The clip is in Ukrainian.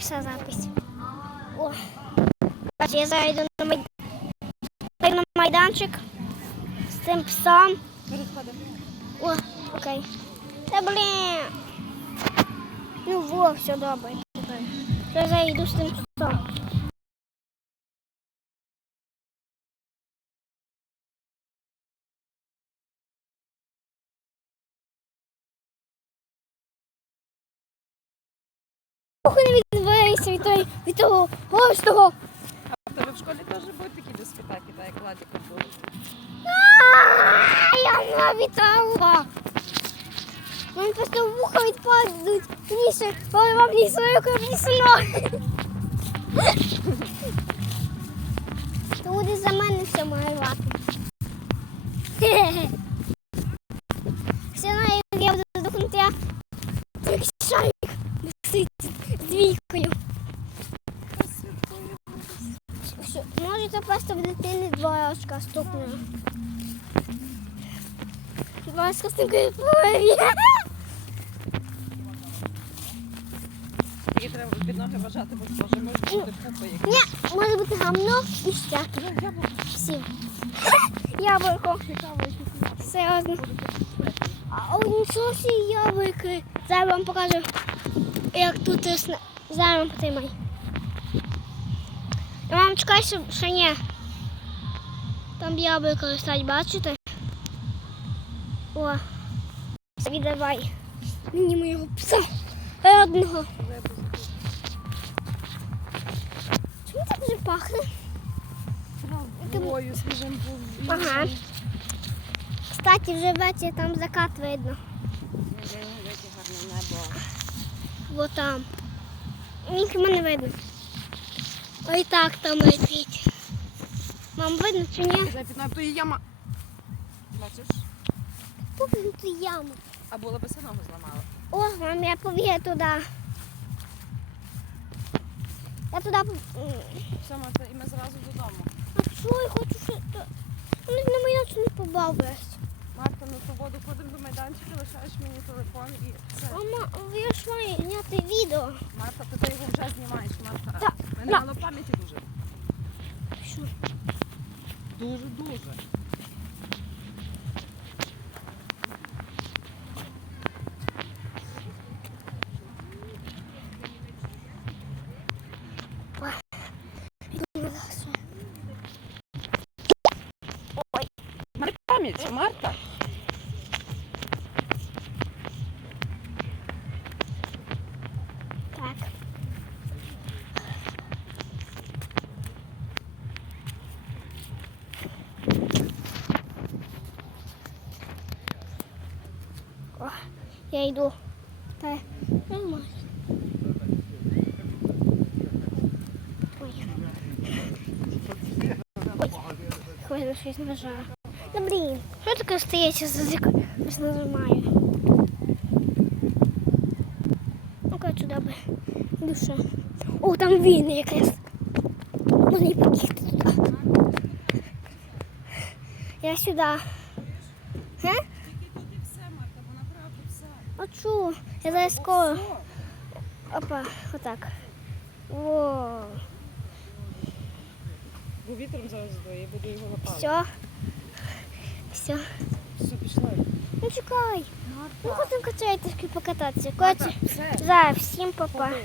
вся запись. О. Я зайду йду на, майд... на майданчик з цим псом. О, окей. Та блін. Ну во, все добре. Я зайду з цим псом. Ох, не відбувається від, той, від того гостого. А в тебе в школі теж будуть такі дискотеки, так як Ладіка були. А, Я навітала. Мені просто вуха відпадуть. Мені ще, коли вам не свою ноги. То буде за мене все малювати. Хе-хе. Все знаю, як я буду здохнути, я як шарик висить з двійкою. Що, Це просто в дитини два очка стукнуло. Два очка стукає Тільки треба під ноги вважати, бо може бути купа їх. Ні, може бути гамно і ще. Я Всім. Яблуко. Серйозно. А у нічого яблуки. Зараз вам покажу, як тут. Зараз вам потримай. Я вам чекай, що ні. Там яблуко ростуть, бачите? О. Віддавай. Мені моєго пса. Одного. Чому так вже пахне? Ою свіжим був. Ага. Кстати, вже бачите, там закат видно. Гарне небо. Бо там. Ніки мене видно. Ой так там летить. Мам, видно чи ні? То є яма. Бачиш? Тут ту яму. А була би все ногу зламала. О, мам, я побігаю туди. Я туди. поб- Все, Марта, і ми зразу додому. А що я хочу, то. Вони на мене це не побавилась. Марта, ну то воду ходимо до майданчика, лишаєш мені телефон і все. Мама, ви ж має зняти відео. Марта, ти його вже знімаєш, Марта. Так, У мене мало пам'яті дуже. Що? Дуже, дуже. Ой. Марта. Я йду. Та нормально. Ой. Хвилину щось нажала. Ну блін, що таке стається за? Ось нажимаю. Ну, коротше, добре. Душа. О, там він якраз. Вони побігти туди. Я сюди. Ге? Тільки тут і все, Марта, бо направду все. А чого? Я зараз скоро. Опа, отак. Во. Бо вітром зараз здує, буду його лопати. Все. Все. Все, пішла. Ну чекай. Ну Марта, ходимо качай покататися. Коротше, все. зараз всім папа. Ходи.